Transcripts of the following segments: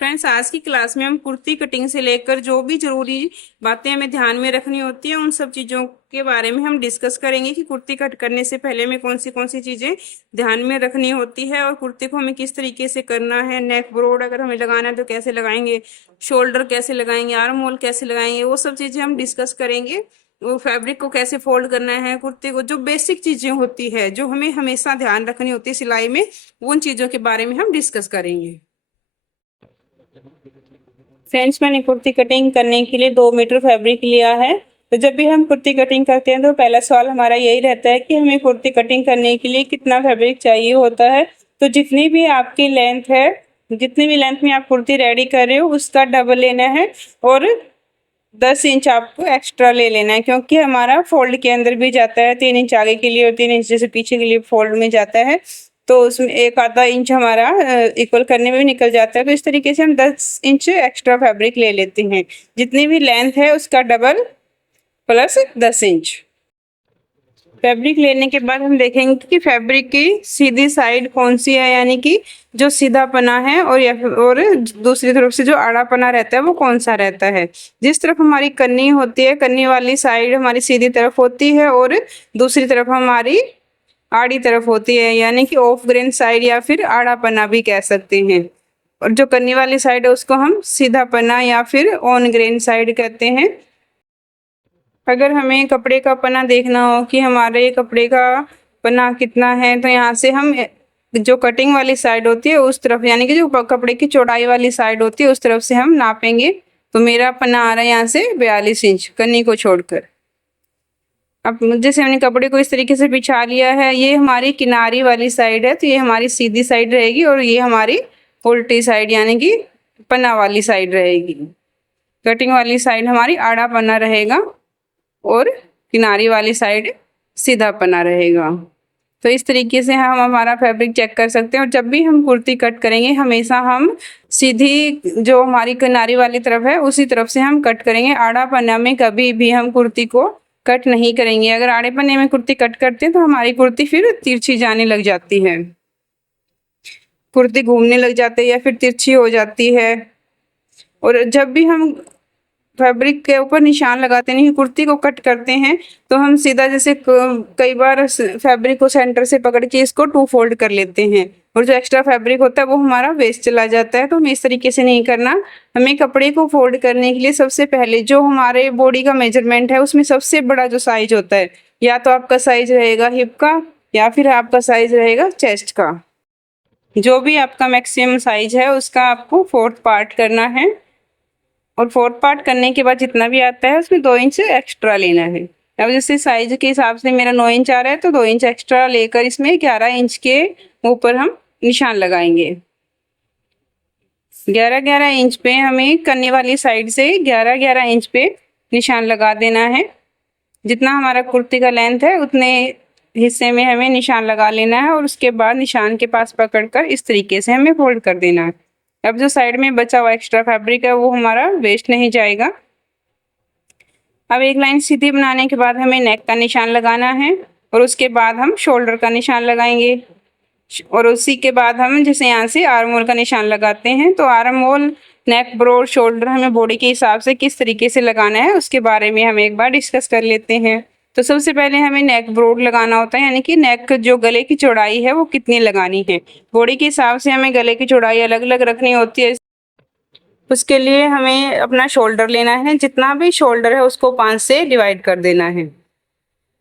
Friends, आज की class में हम कुर्ती कटिंग से लेकर जो भी जरूरी बातें हमें ध्यान में रखनी होती है उन सब चीज़ों के बारे में हम डिस्कस करेंगे कि कुर्ती कट करने से पहले में कौन सी चीज़ें ध्यान में रखनी होती है और कुर्ती को हमें किस तरीके से करना है। नेक ब्रोड अगर हमें लगाना है तो कैसे लगाएंगे, शोल्डर कैसे लगाएंगे, आर्म होल कैसे लगाएंगे, वो सब चीज़ें हम डिस्कस करेंगे। वो फैब्रिक को कैसे फोल्ड करना है, कुर्ती को जो बेसिक चीज़ें होती है जो हमें हमेशा ध्यान रखनी होती है सिलाई में, उन चीज़ों के बारे में हम डिस्कस करेंगे। फ्रेंड्स, मैंने कुर्ती कटिंग करने के लिए 2 मीटर फैब्रिक लिया है। तो जब भी हम कुर्ती कटिंग करते हैं तो पहला सवाल हमारा यही रहता है कि हमें कुर्ती कटिंग करने के लिए कितना फैब्रिक चाहिए होता है। तो जितनी भी आपकी लेंथ है, जितनी भी लेंथ में आप कुर्ती रेडी कर रहे हो उसका डबल लेना है और 10 इंच आपको एक्स्ट्रा ले लेना है, क्योंकि हमारा फोल्ड के अंदर भी जाता है। 3 इंच आगे के लिए और 3 इंच जैसे पीछे के लिए फोल्ड में जाता है, तो उसमें एक आधा इंच हमारा इक्वल करने में भी निकल जाता है। तो इस तरीके से हम 10 इंच एक्स्ट्रा फैब्रिक ले लेते हैं। जितनी भी लेंथ है उसका डबल प्लस 10 इंच फैब्रिक लेने के बाद हम देखेंगे कि फैब्रिक की सीधी साइड कौन सी है, यानी कि जो सीधा पना है, और या फिर और दूसरी तरफ से जो आड़ा पना रहता है वो कौन सा रहता है। जिस तरफ हमारी कन्नी होती है, कन्नी वाली साइड हमारी सीधी तरफ होती है और दूसरी तरफ हमारी आड़ी तरफ होती है, यानी कि ऑफ ग्रेन साइड या फिर आड़ा पना भी कह सकते हैं। और जो कन्नी वाली साइड है उसको हम सीधा पना या फिर ऑन ग्रेन साइड कहते हैं। अगर हमें कपड़े का पना देखना हो कि हमारे कपड़े का पना कितना है, तो यहाँ से हम जो कटिंग वाली साइड होती है उस तरफ, यानी कि जो कपड़े की चौड़ाई वाली साइड होती है उस तरफ से हम नापेंगे। तो मेरा पना आ रहा है यहाँ से 42 इंच कन्नी को छोड़कर। अब जैसे हमने कपड़े को इस तरीके से बिछा लिया है, ये हमारी किनारी वाली साइड है तो ये हमारी सीधी साइड रहेगी और ये हमारी उल्टी साइड यानी कि पना वाली साइड रहेगी। कटिंग वाली साइड हमारी आड़ा पना रहेगा और किनारी वाली साइड सीधा पना रहेगा। तो इस तरीके से हम हमारा फैब्रिक चेक कर सकते हैं। और जब भी हम कुर्ती कट करेंगे हमेशा हम सीधी जो हमारी किनारी वाली तरफ है उसी तरफ से हम कट करेंगे। आड़ा पन्ना में कभी भी हम कुर्ती को कट नहीं करेंगे। अगर आड़े पन्ने में कुर्ती कट करते हैं तो हमारी कुर्ती फिर तिरछी जाने लग जाती है, कुर्ती घूमने लग जाती है या फिर तिरछी हो जाती है। और जब भी हम फैब्रिक के ऊपर निशान लगाते नहीं, कुर्ती को कट करते हैं, तो हम सीधा जैसे कई बार फैब्रिक को सेंटर से पकड़ के इसको 2 फोल्ड कर लेते हैं और जो एक्स्ट्रा फैब्रिक होता है वो हमारा वेस्ट चला जाता है। तो हमें इस तरीके से नहीं करना। हमें कपड़े को फोल्ड करने के लिए सबसे पहले जो हमारे बॉडी का मेजरमेंट है उसमें सबसे बड़ा जो साइज होता है, या तो आपका साइज रहेगा हिप का या फिर आपका साइज रहेगा चेस्ट का। जो भी आपका मैक्सिमम साइज है उसका आपको 4th पार्ट करना है और 4th पार्ट करने के बाद जितना भी आता है उसमें 2 इंच एक्स्ट्रा लेना है। अब जैसे साइज के हिसाब से मेरा 9 इंच आ रहा है तो 2 इंच एक्स्ट्रा लेकर इसमें 11 इंच के ऊपर हम निशान लगाएंगे। 11-11 इंच पे हमें कन्नी वाली साइड से 11-11 इंच पे निशान लगा देना है। जितना हमारा कुर्ती का लेंथ है उतने हिस्से में हमें निशान लगा लेना है और उसके बाद निशान के पास पकड़कर इस तरीके से हमें फोल्ड कर देना है। अब जो साइड में बचा हुआ एक्स्ट्रा फैब्रिक है वो हमारा वेस्ट नहीं जाएगा। अब एक लाइन सीधी बनाने के बाद हमें नेक का निशान लगाना है और उसके बाद हम शोल्डर का निशान लगाएंगे और उसी के बाद हम जैसे यहाँ से आर्म होल का निशान लगाते हैं, तो आर्म होल, नेक, ब्रोड, शोल्डर हमें बॉडी के हिसाब से किस तरीके से लगाना है उसके बारे में हम एक बार डिस्कस कर लेते हैं। तो सबसे पहले हमें नेक ब्रोड लगाना होता है, यानी कि नेक जो गले की चौड़ाई है वो कितनी लगानी है। बॉडी के हिसाब से हमें गले की चौड़ाई अलग अलग रखनी होती है। उसके लिए हमें अपना शोल्डर लेना है, जितना भी शोल्डर है उसको 5 से डिवाइड कर देना है।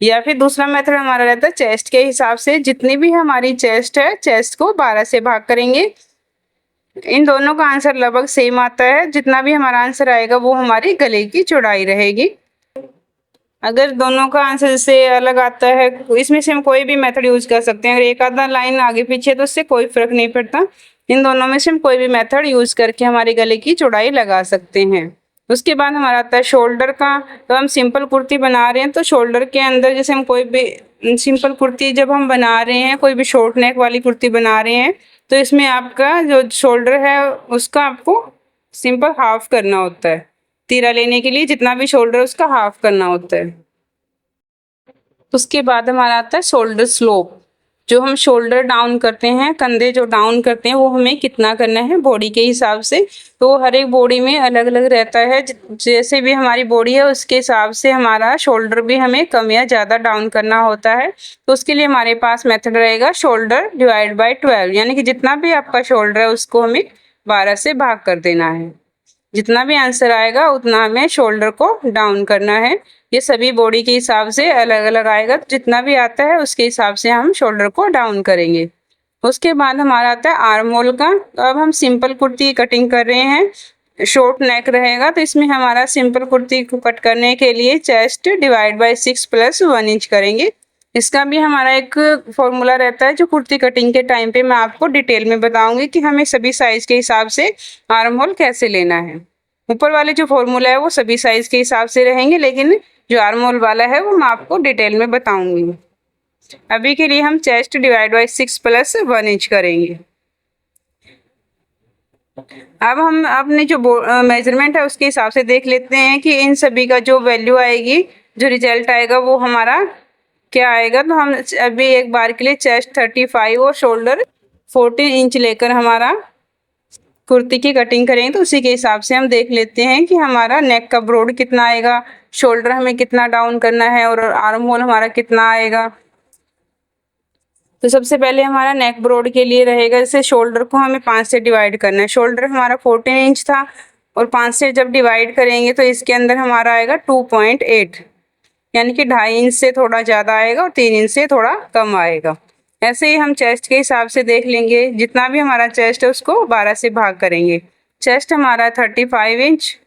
या फिर दूसरा मेथड हमारा रहता है चेस्ट के हिसाब से, जितनी भी हमारी चेस्ट है चेस्ट को 12 से भाग करेंगे। इन दोनों का आंसर लगभग सेम आता है। जितना भी हमारा आंसर आएगा वो हमारी गले की चौड़ाई रहेगी। अगर दोनों का आंसर जैसे अलग आता है, इसमें से हम कोई भी मेथड यूज कर सकते हैं। अगर एक आधा लाइन आगे पीछे तो उससे कोई फर्क नहीं पड़ता। इन दोनों में से हम कोई भी मेथड यूज करके हमारे गले की चौड़ाई लगा सकते हैं। उसके बाद हमारा आता है शोल्डर का। तो हम सिंपल कुर्ती बना रहे हैं तो शोल्डर के अंदर जैसे हम कोई भी सिंपल कुर्ती जब हम बना रहे हैं, कोई भी शॉर्ट नेक वाली कुर्ती बना रहे हैं, तो इसमें आपका जो शोल्डर है उसका आपको सिंपल हाफ करना होता है। तीरा लेने के लिए जितना भी शोल्डर है उसका हाफ करना होता है। उसके बाद हमारा आता है शोल्डर स्लोप। जो हम शोल्डर डाउन करते हैं, कंधे जो डाउन करते हैं, वो हमें कितना करना है बॉडी के हिसाब से। तो हर एक बॉडी में अलग अलग रहता है, जैसे भी हमारी बॉडी है उसके हिसाब से हमारा शोल्डर भी हमें कम या ज़्यादा डाउन करना होता है। तो उसके लिए हमारे पास मेथड रहेगा शोल्डर डिवाइड बाय 12, यानी कि जितना भी आपका शोल्डर है उसको हमें 12 से भाग कर देना है। जितना भी आंसर आएगा उतना हमें शोल्डर को डाउन करना है। ये सभी बॉडी के हिसाब से अलग अलग आएगा, जितना भी आता है उसके हिसाब से हम शोल्डर को डाउन करेंगे। उसके बाद हमारा आता है आर्म होल का। तो अब हम सिंपल कुर्ती की कटिंग कर रहे हैं, शॉर्ट नेक रहेगा, तो इसमें हमारा सिंपल कुर्ती को कट करने के लिए चेस्ट डिवाइड बाय 6 + 1 इंच करेंगे। इसका भी हमारा एक फॉर्मूला रहता है जो कुर्ती कटिंग के टाइम पे मैं आपको डिटेल में बताऊंगी कि हमें सभी साइज के हिसाब से आर्म होल कैसे लेना है। ऊपर वाले जो फॉर्मूला है वो सभी साइज के हिसाब से रहेंगे, लेकिन जो आर्म होल वाला है वो मैं आपको डिटेल में बताऊंगी। अभी के लिए हम चेस्ट डिवाइड बाय 6 + 1 इंच करेंगे। अब हम अपने जो मेजरमेंट है उसके हिसाब से देख लेते हैं कि इन सभी का जो वैल्यू आएगी, जो रिजल्ट आएगा वो हमारा क्या आएगा। तो हम अभी एक बार के लिए चेस्ट 35 और शोल्डर 14 इंच लेकर हमारा कुर्ती की कटिंग करेंगे। तो उसी के हिसाब से हम देख लेते हैं कि हमारा नेक का ब्रॉड कितना आएगा, शोल्डर हमें कितना डाउन करना है और आर्म होल हमारा कितना आएगा। तो सबसे पहले हमारा नेक ब्रॉड के लिए रहेगा, जैसे शोल्डर को हमें 5 से डिवाइड करना है। शोल्डर हमारा 14 इंच था और 5 से जब डिवाइड करेंगे तो इसके अंदर हमारा आएगा 2.8, यानी कि 2.5 इंच से थोड़ा ज़्यादा आएगा और 3 इंच से थोड़ा कम आएगा। ऐसे ही हम चेस्ट के हिसाब से देख लेंगे, जितना भी हमारा चेस्ट है उसको 12 से भाग करेंगे। चेस्ट हमारा 35 इंच,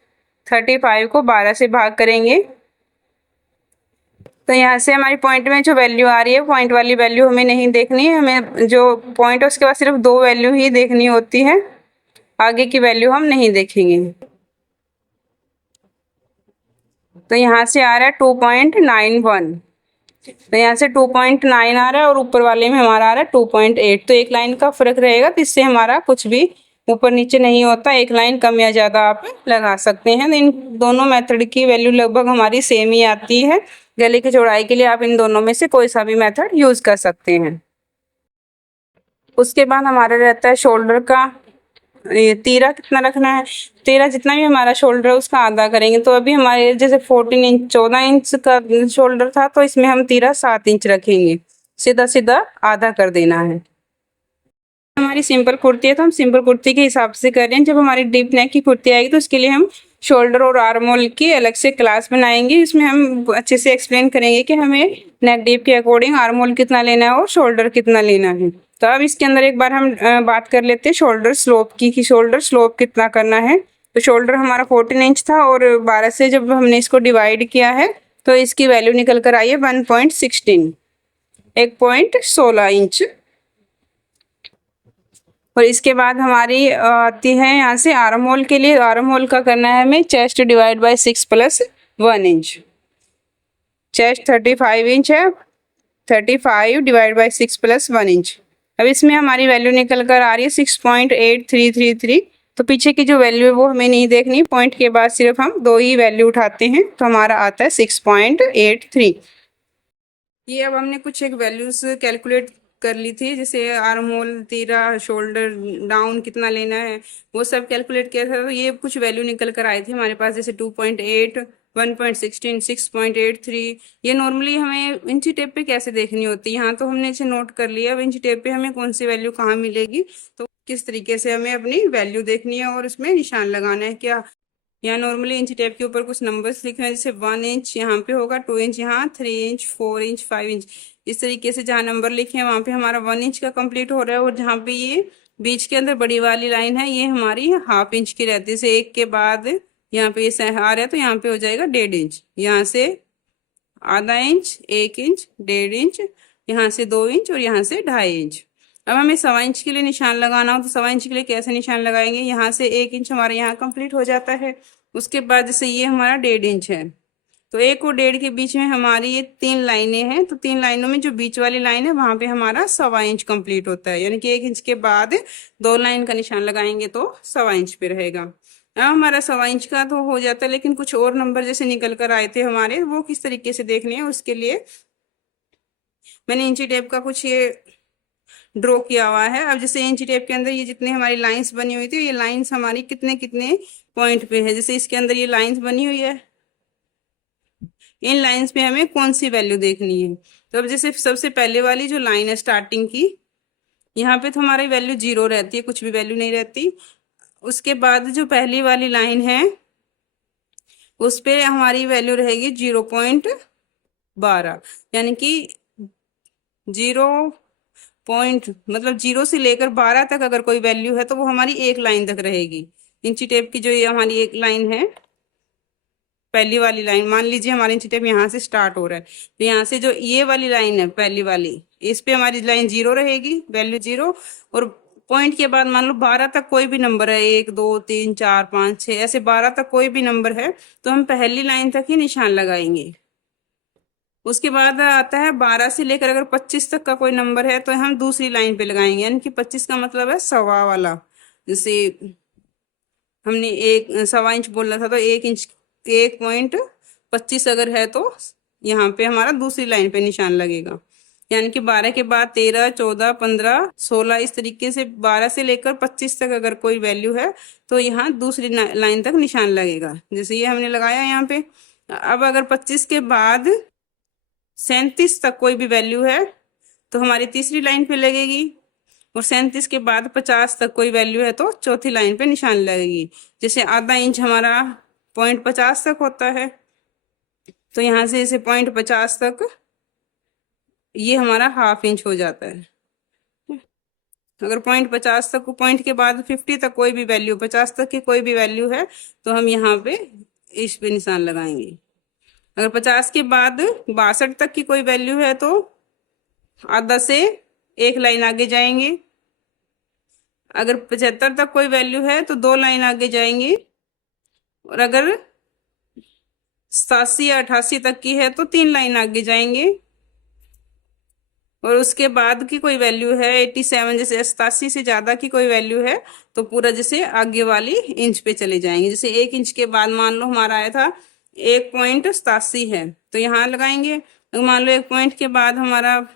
35 को 12 से भाग करेंगे। तो यहाँ से हमारी पॉइंट में जो वैल्यू आ रही है, पॉइंट वाली वैल्यू हमें नहीं देखनी है, हमें जो पॉइंट है उसके बाद सिर्फ 2 वैल्यू ही देखनी होती है, आगे की वैल्यू हम नहीं देखेंगे। तो यहाँ से आ रहा है 2.91, तो यहाँ से 2.9 आ रहा है और ऊपर वाले में हमारा आ रहा है 2.8। तो एक लाइन का फर्क रहेगा, तो इससे हमारा कुछ भी ऊपर नीचे नहीं होता, एक लाइन कम या ज़्यादा आप लगा सकते हैं। इन दोनों मेथड की वैल्यू लगभग हमारी सेम ही आती है। गले की चौड़ाई के लिए आप इन दोनों में से कोई सा भी मेथड यूज़ कर सकते हैं। उसके बाद हमारा रहता है शोल्डर का, ये तीरा कितना रखना है। तीरा जितना भी हमारा शोल्डर है उसका आधा करेंगे। तो अभी हमारे जैसे 14 इंच का शोल्डर था, तो इसमें हम तीरा 7 इंच रखेंगे, सीधा सीधा आधा कर देना है। हमारी सिंपल कुर्ती है तो हम सिंपल कुर्ती के हिसाब से कर रहे हैं। जब हमारी डीप नेक की कुर्ती आएगी तो उसके लिए हम शोल्डर और आर्म होल की अलग से क्लास बनाएंगे। इसमें हम अच्छे से एक्सप्लेन करेंगे कि हमें नेक डीप के अकॉर्डिंग आर्म होल कितना लेना है और शोल्डर कितना लेना है। तो अब इसके अंदर एक बार हम बात कर लेते हैं शोल्डर स्लोप की, कि शोल्डर स्लोप कितना करना है। तो शोल्डर हमारा 14 इंच था और 12 से जब हमने इसको डिवाइड किया है तो इसकी वैल्यू निकल कर आई है 1.16, 1.16 इंच। और इसके बाद हमारी आती है यहाँ से आर्म होल के लिए। आर्म होल का करना है हमें chest divide by 6 + 1 inch. Chest 35 inch है, 35 डिवाइड बाय 6 + 1 इंच। अब इसमें हमारी वैल्यू निकल कर आ रही है 6.8333। तो पीछे की जो वैल्यू है वो हमें नहीं देखनी, पॉइंट के बाद सिर्फ हम 2 ही वैल्यू उठाते हैं, तो हमारा आता है 6.83। ये अब हमने कुछ एक वैल्यूज कैलकुलेट कर ली थी, जैसे आर्म होल, तीरा, शोल्डर डाउन कितना लेना है वो सब कैलकुलेट किया था। तो ये कुछ वैल्यू निकल कर आई थी हमारे पास, जैसे 2.8, 1.16, 6.83। ये नॉर्मली हमें इंची टेप पे कैसे देखनी होती है, यहाँ तो हमने इसे नोट कर लिया। अब इंची टेप पे हमें कौन सी वैल्यू कहाँ मिलेगी, तो किस तरीके से हमें अपनी वैल्यू देखनी है और उसमें निशान लगाना है। क्या यहाँ नॉर्मली इंच टेप के ऊपर कुछ नंबर्स लिखे हैं, जैसे 1 इंच यहाँ पे होगा, 2 इंच यहाँ, 3 इंच, 4 इंच, 5 इंच। इस तरीके से जहाँ नंबर लिखे हैं वहाँ पे हमारा 1 इंच का कंप्लीट हो रहा है। और जहाँ पे ये बीच के अंदर बड़ी वाली लाइन है, ये हमारी ½ इंच की रहती है। जैसे एक के बाद यहाँ पे ये आ रहा है तो यहाँ पे हो जाएगा 1.5 इंच, यहाँ से ½ इंच, 1 इंच, 1.5 इंच, यहाँ से 2 इंच और यहाँ से 2.5 इंच। अब हमें 1.25 इंच के लिए निशान लगाना हो तो 1.25 इंच के लिए कैसे निशान लगाएंगे, यहाँ से 1 इंच हमारा यहाँ कंप्लीट हो जाता है। उसके बाद जैसे ये हमारा 1.5 इंच है, तो 1 और 1.5 के बीच में हमारी ये 3 लाइनें हैं। तो 3 लाइनों में जो बीच वाली लाइन है वहां पे हमारा 1.25 इंच कंप्लीट होता है, यानी कि 1 इंच के बाद 2 लाइन का निशान लगाएंगे तो 1.25 इंच पे रहेगा। अब हमारा 1.25 इंच का तो हो जाता है, लेकिन कुछ और नंबर जैसे निकल कर आए थे हमारे, वो किस तरीके से देखने हैं उसके लिए मैंने इंची टेप का कुछ ये ड्रॉ किया हुआ है। अब जैसे इंच टेप के अंदर ये जितने हमारी लाइंस बनी हुई थी, ये लाइंस हमारी कितने कितने पॉइंट पे है। जैसे इसके अंदर ये लाइंस बनी हुई है, इन लाइंस पे हमें कौन सी वैल्यू देखनी है। तो अब जैसे सबसे पहले वाली जो लाइन है स्टार्टिंग की, यहाँ पे तो हमारी वैल्यू 0 रहती है, कुछ भी वैल्यू नहीं रहती। उसके बाद जो पहली वाली लाइन है उस पे हमारी वैल्यू रहेगी 0.12, यानी कि 0 मतलब 0 से लेकर 12 तक अगर कोई वैल्यू है तो वो हमारी एक लाइन तक रहेगी। इंची टेप की जो ये हमारी एक लाइन है, पहली वाली लाइन, मान लीजिए हमारा इंची टेप यहाँ से स्टार्ट हो रहा है, तो यहाँ से जो ये वाली लाइन है पहली वाली, इस पे हमारी लाइन 0 रहेगी, वैल्यू 0। और पॉइंट के बाद मान लो 12 तक कोई भी नंबर है, 1 2 3 4 5 6 ऐसे 12 तक कोई भी नंबर है, तो हम पहली लाइन तक ही निशान लगाएंगे। उसके बाद आता है 12 से लेकर अगर 25 तक का कोई नंबर है तो हम दूसरी लाइन पे लगाएंगे, यानी कि 25 का मतलब है सवा वाला। जैसे हमने 1 सवा इंच बोलना था, तो 1 इंच 1.25 अगर है तो यहाँ पे हमारा दूसरी लाइन पे निशान लगेगा। यानी कि 12 के बाद 13 14 15 16 इस तरीके से 12 से लेकर 25 तक अगर कोई वैल्यू है तो यहाँ दूसरी लाइन तक निशान लगेगा। जैसे ये हमने लगाया यहाँ पे। अब अगर 25 के बाद 37 तक कोई भी वैल्यू है तो हमारी तीसरी लाइन पे लगेगी, और 37 के बाद 50 तक कोई वैल्यू है तो चौथी लाइन पे निशान लगेगी। जैसे आधा इंच हमारा 0.50 तक होता है, तो यहाँ से इसे 0.50 तक ये हमारा हाफ इंच हो जाता है। अगर 0.50 तक, पॉइंट के बाद 50 तक कोई भी वैल्यू, 50 तक की कोई भी वैल्यू है तो हम यहाँ पे इस पे निशान लगाएंगे। अगर 50 के बाद 62 तक की कोई वैल्यू है तो आधा से एक लाइन आगे जाएंगे। अगर 75 तक कोई वैल्यू है तो 2 लाइन आगे जाएंगे। और अगर 87 या 88 तक की है तो 3 लाइन आगे जाएंगे। और उसके बाद की कोई वैल्यू है 87, जैसे 87 से ज्यादा की कोई वैल्यू है तो पूरा जैसे आगे वाली इंच पे चले जाएंगे। जैसे 1 इंच के बाद मान लो हमारा आया था 1.87 है तो यहाँ लगाएंगे। अगर मान लो 1 पॉइंट के बाद हमारा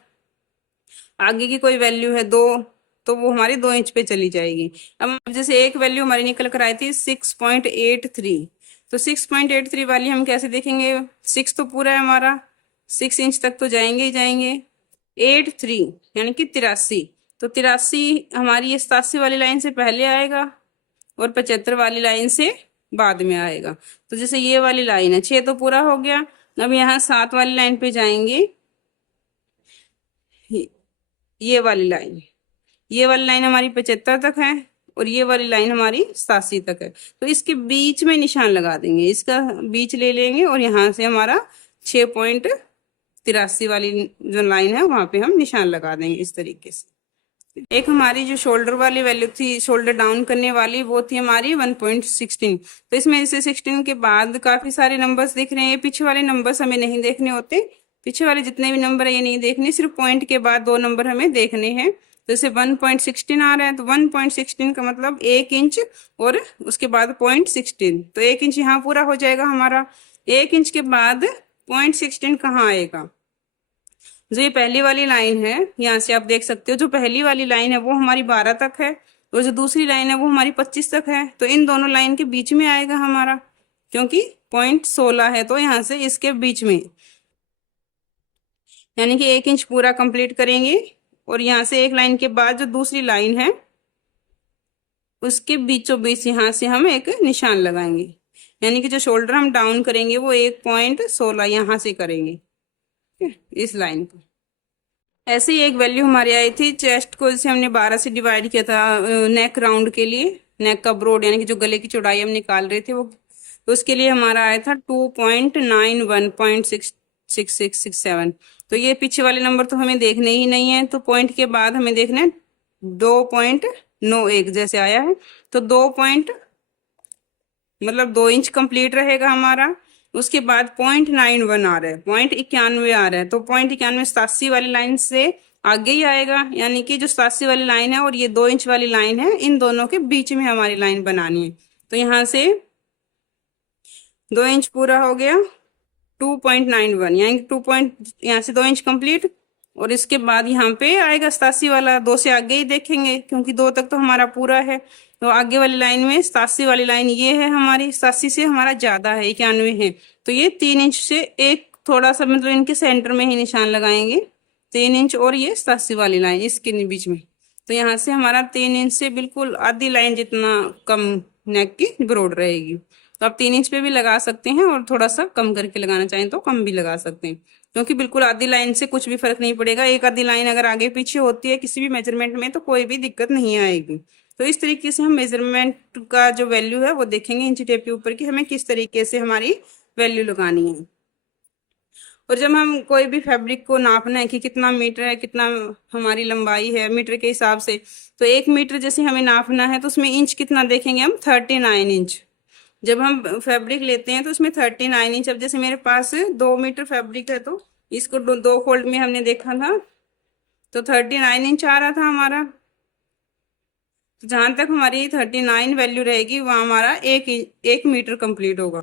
आगे की कोई वैल्यू है 2, तो वो हमारी 2 इंच पे चली जाएगी। अब जैसे एक वैल्यू हमारी निकल कर आई थी 6.83, तो 6.83 वाली हम कैसे देखेंगे। 6 तो पूरा है हमारा, 6 इंच तक तो जाएंगे ही जाएंगे। 83 यानी कि 83, तो 83 हमारी 87 वाली लाइन से पहले आएगा और 75 वाली लाइन से बाद में आएगा। तो जैसे ये वाली लाइन है 6 तो पूरा हो गया। अब यहाँ 7 वाली लाइन पे जाएंगे। ये वाली लाइन हमारी 75 तक है और ये वाली लाइन हमारी 87 तक है, तो इसके बीच में निशान लगा देंगे। इसका बीच ले लेंगे और यहाँ से हमारा 6.83 वाली जो लाइन है वहां पे हम निशान लगा देंगे इस तरीके से। एक हमारी जो शोल्डर वाली वैल्यू थी, शोल्डर डाउन करने वाली, वो थी हमारी 1.16। तो इसमें इसे 16 के बाद काफी सारे नंबर्स दिख रहे हैं। ये पीछे वाले नंबर्स हमें नहीं देखने होते, पीछे वाले जितने भी नंबर है ये नहीं देखने, सिर्फ पॉइंट के बाद 2 नंबर हमें देखने हैं। तो इसे 1.16 आ रहा है, तो 1.16 का मतलब 1 इंच और उसके बाद 0.16, तो 1 इंच यहाँ पूरा हो जाएगा हमारा। 1 इंच के बाद 0.16 कहाँ आएगा। जो ये पहली वाली लाइन है यहाँ से आप देख सकते हो, जो पहली वाली लाइन है वो हमारी 12 तक है और जो दूसरी लाइन है वो हमारी 25 तक है। तो इन दोनों लाइन के बीच में आएगा हमारा, क्योंकि 0.16 है तो यहाँ से इसके बीच में, यानी कि 1 इंच पूरा कंप्लीट करेंगे। और यहाँ से एक लाइन के बाद जो दूसरी लाइन है उसके बीचों बीच यहाँ से हम एक निशान लगाएंगे, यानी कि जो शोल्डर हम डाउन करेंगे वो 1.16 यहाँ से करेंगे इस लाइन को। ऐसे ही एक वैल्यू हमारी आई थी चेस्ट को, जैसे हमने 12 से डिवाइड किया था नेक राउंड के लिए, नेक का ब्रॉड यानी कि जो गले की चौड़ाई हम निकाल रहे थे वो, तो उसके लिए हमारा आया था 2.91.6667। तो ये पीछे वाले नंबर तो हमें देखने ही नहीं है, तो पॉइंट के बाद हमें देखना है 2.91 जैसे आया है, तो 2 इंच कंप्लीट रहेगा हमारा। उसके बाद 0.91 आ रहा है, 0.91 आ रहा है, तो 0.91 87 वाली लाइन से आगे ही आएगा, यानी कि जो 87 वाली लाइन है और ये 2 इंच वाली लाइन है, इन दोनों के बीच में हमारी लाइन बनानी है। तो यहाँ से 2 इंच पूरा हो गया, 2.91 यानी 2 पॉइंट, यहाँ से 2 इंच कंप्लीट और इसके बाद यहाँ पे आएगा 87 वाला, 2 से आगे ही देखेंगे क्योंकि 2 तक तो हमारा पूरा है। तो आगे वाली लाइन में 87 वाली लाइन ये है हमारी, 87 से हमारा ज्यादा है, 91 है, तो ये 3 इंच से एक थोड़ा सा मतलब इनके सेंटर में ही निशान लगाएंगे, 3 इंच और ये 87 वाली लाइन इसके बीच में। तो यहाँ से हमारा 3 इंच से बिल्कुल आधी लाइन जितना कम नेक की ब्रॉड रहेगी। तो आप 3 इंच पे भी लगा सकते हैं और थोड़ा सा कम करके लगाना चाहें तो कम भी लगा सकते हैं, क्योंकि बिल्कुल आधी लाइन से कुछ भी फर्क नहीं पड़ेगा। एक आधी लाइन अगर आगे पीछे होती है किसी भी मेजरमेंट में तो कोई भी दिक्कत नहीं आएगी। तो इस तरीके से हम मेजरमेंट का जो वैल्यू है वो देखेंगे इंची टेप के ऊपर कि हमें किस तरीके से हमारी वैल्यू लगानी है। और जब हम कोई भी फैब्रिक को नापना है कि कितना मीटर है, कितना हमारी लंबाई है मीटर के हिसाब से, तो 1 मीटर जैसे हमें नापना है तो उसमें इंच कितना देखेंगे हम, 39 इंच। जब हम फैब्रिक लेते हैं तो उसमें 39 इंच। अब जैसे मेरे पास 2 मीटर फैब्रिक है तो इसको दो फोल्ड में हमने देखा था तो 39 इंच आ रहा था हमारा। तो जहां तक हमारी 39 वैल्यू रहेगी वहां हमारा 1 मीटर कंप्लीट होगा।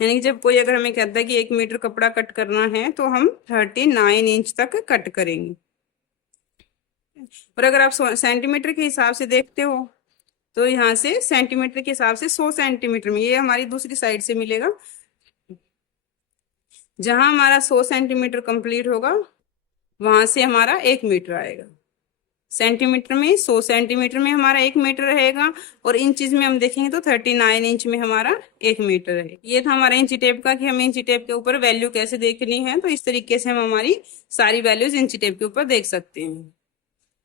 यानी कि जब कोई अगर हमें कहता है कि 1 मीटर कपड़ा कट करना है तो हम 39 इंच तक कट करेंगे। और अगर आप सेंटीमीटर के हिसाब से देखते हो तो यहाँ से सेंटीमीटर के हिसाब से 100 सेंटीमीटर में ये हमारी दूसरी साइड से मिलेगा। जहां हमारा 100 सेंटीमीटर कंप्लीट होगा वहां से हमारा 1 मीटर आएगा। सेंटीमीटर में 100 सेंटीमीटर में हमारा 1 मीटर रहेगा और इंचज में हम देखेंगे तो 39 इंच में हमारा 1 मीटर है। ये था हमारा इंची टेप का कि हमें इंची टेप के ऊपर वैल्यू कैसे देखनी है। तो इस तरीके से हम हमारी सारी वैल्यूज इंची टेप के ऊपर देख सकते हैं।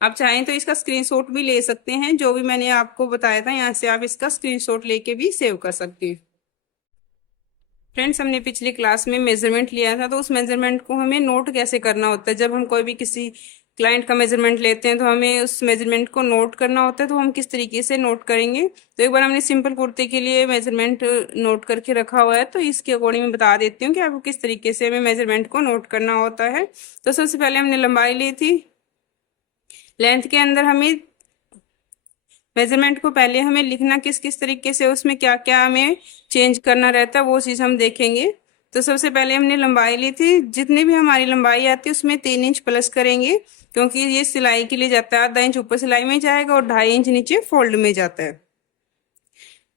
आप चाहें तो इसका स्क्रीनशॉट भी ले सकते हैं, जो भी मैंने आपको बताया था यहाँ से आप इसका स्क्रीनशॉट लेके भी सेव कर सकते हैं। फ्रेंड्स, हमने पिछली क्लास में मेजरमेंट लिया था, तो उस मेजरमेंट को हमें नोट कैसे करना होता है। जब हम कोई भी किसी क्लाइंट का मेजरमेंट लेते हैं तो हमें उस मेजरमेंट को नोट करना होता है। तो हम किस तरीके से नोट करेंगे, तो एक बार हमने सिंपल कुर्ते के लिए मेजरमेंट नोट करके रखा हुआ है, तो इसके अकॉर्डिंग मैं बता देती हूँ कि आपको किस तरीके से हमें मेजरमेंट को नोट करना होता है। तो सबसे पहले हमने लंबाई ली थी, लेंथ के अंदर हमें मेजरमेंट को पहले हमें लिखना किस किस तरीके से, उसमें क्या क्या हमें चेंज करना रहता है वो चीज़ हम देखेंगे। तो सबसे पहले हमने लंबाई ली थी, जितनी भी हमारी लंबाई आती है उसमें 3 इंच प्लस करेंगे, क्योंकि ये सिलाई के लिए जाता है। आधा इंच ऊपर सिलाई में जाएगा और 2.5 इंच नीचे फोल्ड में जाता है।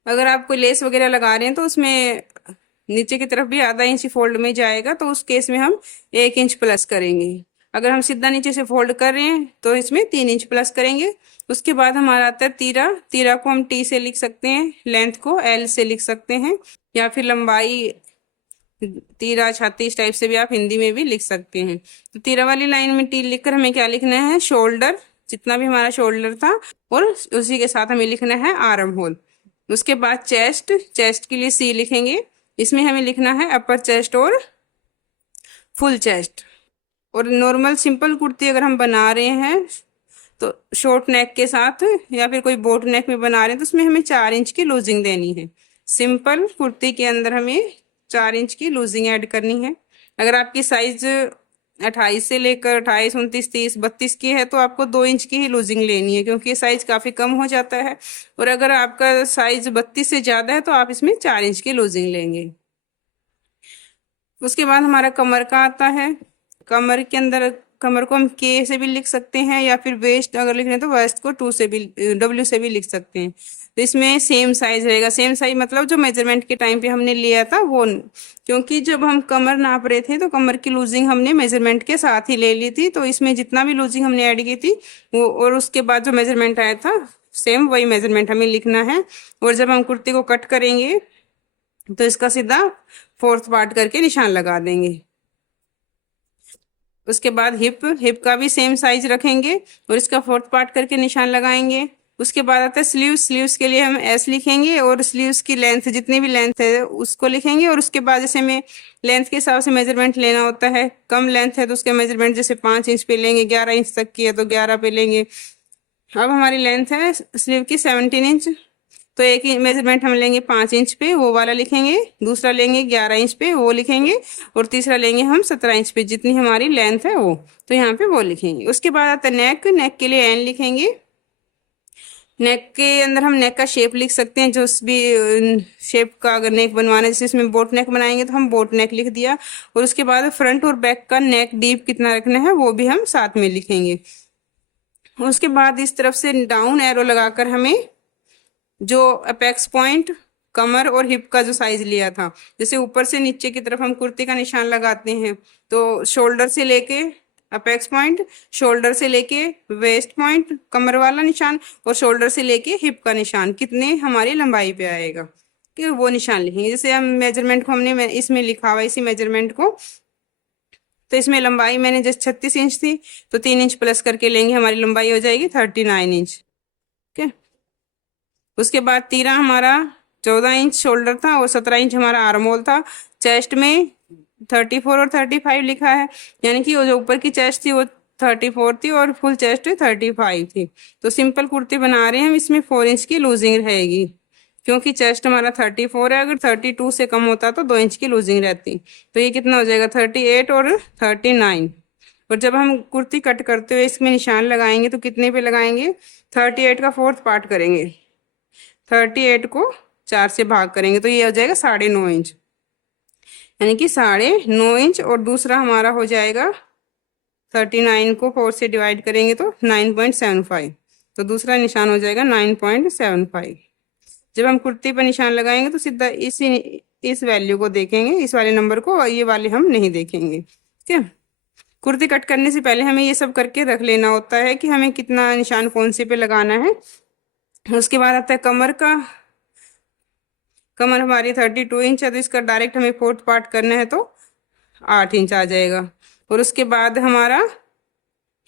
अगर आप कोई लेस वगैरह लगा रहे हैं तो उसमें नीचे की तरफ भी आधा इंच फोल्ड में जाएगा, तो उस केस में हम 1 इंच प्लस करेंगे। अगर हम सीधा नीचे से फोल्ड कर रहे हैं तो इसमें 3 इंच प्लस करेंगे। उसके बाद हमारा आता है तीरा। तीरा को हम टी से लिख सकते हैं, लेंथ को एल से लिख सकते हैं, या फिर लंबाई तीरा छाती इस टाइप से भी आप हिंदी में भी लिख सकते हैं। तो तीरा वाली लाइन में टी लिखकर हमें क्या लिखना है, शोल्डर, जितना भी हमारा शोल्डर था, और उसी के साथ हमें लिखना है आर्म होल। उसके बाद चेस्ट, चेस्ट के लिए सी लिखेंगे, इसमें हमें लिखना है अपर चेस्ट और फुल चेस्ट। और नॉर्मल सिंपल कुर्ती अगर हम बना रहे हैं तो शॉर्ट नेक के साथ या फिर कोई बोट नेक में बना रहे हैं तो उसमें हमें 4 इंच की लूजिंग देनी है। सिंपल कुर्ती के अंदर हमें 4 इंच की लूजिंग ऐड करनी है। अगर आपकी साइज 28 से लेकर 28, 29, 30, 32 की है तो आपको 2 इंच की ही लूजिंग लेनी है, क्योंकि ये साइज काफ़ी कम हो जाता है। और अगर आपका साइज 32 से ज़्यादा है तो आप इसमें 4 इंच की लूजिंग लेंगे। उसके बाद हमारा कमर का आता है। कमर के अंदर कमर को हम के से भी लिख सकते हैं, या फिर वेस्ट अगर लिख रहे हैं तो वेस्ट को 2 से भी डब्ल्यू से भी लिख सकते हैं। तो इसमें सेम साइज रहेगा। सेम साइज मतलब जो मेजरमेंट के टाइम पे हमने लिया था वो, क्योंकि जब हम कमर नाप रहे थे तो कमर की लूजिंग हमने मेजरमेंट के साथ ही ले ली थी, तो इसमें जितना भी लूजिंग हमने ऐड की थी वो, और उसके बाद जो मेजरमेंट आया था सेम वही मेजरमेंट हमें लिखना है। और जब हम कुर्ती को कट करेंगे तो इसका सीधा 4th पार्ट करके निशान लगा देंगे। उसके बाद हिप का भी सेम साइज रखेंगे और इसका 4th पार्ट करके निशान लगाएंगे। उसके बाद आता है स्लीव्स। स्लीव्स के लिए हम एस लिखेंगे और स्लीव्स की लेंथ जितनी भी लेंथ है उसको लिखेंगे। और उसके बाद जैसे हमें लेंथ के हिसाब से मेजरमेंट लेना होता है, कम लेंथ है तो उसका मेजरमेंट जैसे 5 इंच पे लेंगे, 11 इंच तक की है तो 11 पे लेंगे। अब हमारी लेंथ है स्लीव की 17 इंच, तो एक ही मेजरमेंट हम लेंगे 5 इंच पे, वो वाला लिखेंगे। दूसरा लेंगे 11 इंच पे, वो लिखेंगे। और तीसरा लेंगे हम 17 इंच पे, जितनी हमारी लेंथ है वो, तो यहाँ पे वो लिखेंगे। उसके बाद आता है नेक। नेक के लिए एन लिखेंगे। नेक के अंदर हम नेक का शेप लिख सकते हैं, जो भी शेप का अगर नेक बनवाना है, जैसे इसमें बोट नेक बनाएंगे तो हम बोट नेक लिख दिया। और उसके बाद फ्रंट और बैक का नेक डीप कितना रखना है वो भी हम साथ में लिखेंगे। उसके बाद इस तरफ से डाउन एरो लगाकर हमें जो अपेक्स पॉइंट, कमर और हिप का जो साइज लिया था, जैसे ऊपर से नीचे की तरफ हम कुर्ती का निशान लगाते हैं, तो शोल्डर से लेके अपेक्स पॉइंट, शोल्डर से लेके वेस्ट पॉइंट कमर वाला निशान, और शोल्डर से लेके हिप का निशान कितने हमारी लंबाई पे आएगा कि वो निशान लिखेंगे। जैसे हम मेजरमेंट को हमने इसमें लिखा हुआ इसी मेजरमेंट को, तो इसमें लंबाई मैंने जैसे 36 इंच थी तो 3 इंच प्लस करके लेंगे, हमारी लंबाई हो जाएगी 39 इंच। ओके, उसके बाद तीरा हमारा 14 इंच शोल्डर था और 17 इंच हमारा आर्म होल था। चेस्ट में 34 और 35 लिखा है, यानी कि वो जो ऊपर की चेस्ट थी वो 34 थी और फुल चेस्ट 35 थी। तो सिंपल कुर्ती बना रहे हैं हम, इसमें 4 इंच की लूजिंग रहेगी, क्योंकि चेस्ट हमारा 34 है, अगर 32 से कम होता तो 2 इंच की लूजिंग रहती। तो ये कितना हो जाएगा 38 और 39। और जब हम कुर्ती कट करते हुए इसमें निशान लगाएंगे तो कितने पे लगाएंगे, 38 का 4th पार्ट करेंगे, 38 को 4 से भाग करेंगे तो ये हो जाएगा 9.5 इंच, यानी कि 9.5 इंच। और दूसरा हमारा हो जाएगा 39 को 4 से डिवाइड करेंगे तो 9.75, तो दूसरा निशान हो जाएगा 9.75। जब हम कुर्ती पर निशान लगाएंगे तो सीधा इस वैल्यू को देखेंगे, इस वाले नंबर को, और ये वाले हम नहीं देखेंगे। ठीक है, कुर्ती कट करने से पहले हमें ये सब करके रख लेना होता है कि हमें कितना निशान कौन से पे लगाना है। उसके बाद आता है कमर का। कमर हमारी 32 इंच है, तो इसका डायरेक्ट हमें 4th पार्ट करना है तो 8 इंच आ जाएगा। और उसके बाद हमारा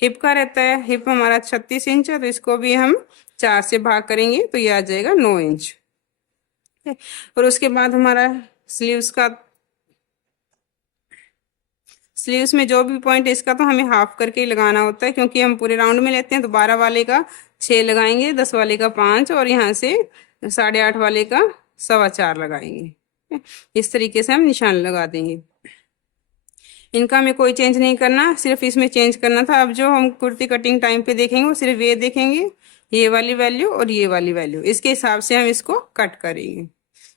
हिप का रहता है, हिप हमारा 36 इंच है, तो इसको भी हम 4 से भाग करेंगे तो ये आ जाएगा 9 इंच। और उसके बाद हमारा स्लीव्स में जो भी पॉइंट है इसका तो हमें हाफ करके ही लगाना होता है, क्योंकि हम पूरे राउंड में लेते हैं। तो 12 वाले का 6 लगाएंगे, 10 वाले का 5, और यहाँ से 8.5 वाले का 4.25 लगाएंगे। इस तरीके से हम निशान लगा देंगे। इनका हमें कोई चेंज नहीं करना, सिर्फ इसमें चेंज करना था। अब जो हम कुर्ती कटिंग टाइम पे देखेंगे वो सिर्फ ये देखेंगे, ये वाली वैल्यू और ये वाली वैल्यू, इसके हिसाब से हम इसको कट करेंगे।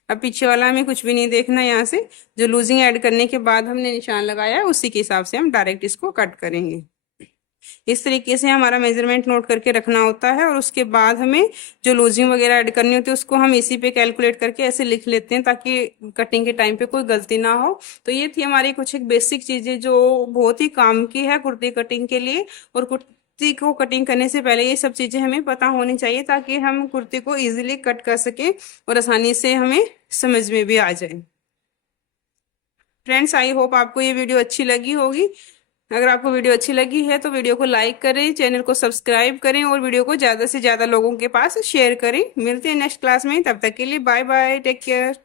अब पीछे वाला हमें कुछ भी नहीं देखना, यहाँ से जो लूजिंग ऐड करने के बाद हमने निशान लगाया उसी के हिसाब से हम डायरेक्ट इसको कट करेंगे। इस तरीके से हमारा मेजरमेंट नोट करके रखना होता है। और उसके बाद हमें जो लूजिंग वगैरह ऐड करनी होती है उसको हम इसी पे कैलकुलेट करके ऐसे लिख लेते हैं, ताकि कटिंग के टाइम पे कोई गलती ना हो। तो ये थी हमारी कुछ एक बेसिक चीजें जो बहुत ही काम की है कुर्ती कटिंग के लिए। और कुर्ती को कटिंग करने से पहले ये सब चीजें हमें पता होनी चाहिए, ताकि हम कुर्ती को इजीली कट कर सकें और आसानी से हमें समझ में भी आ जाए। फ्रेंड्स, आई होप आपको ये वीडियो अच्छी लगी होगी। अगर आपको वीडियो अच्छी लगी है तो वीडियो को लाइक करें, चैनल को सब्सक्राइब करें और वीडियो को ज़्यादा से ज़्यादा लोगों के पास शेयर करें। मिलते हैं नेक्स्ट क्लास में, तब तक के लिए बाय बाय, टेक केयर।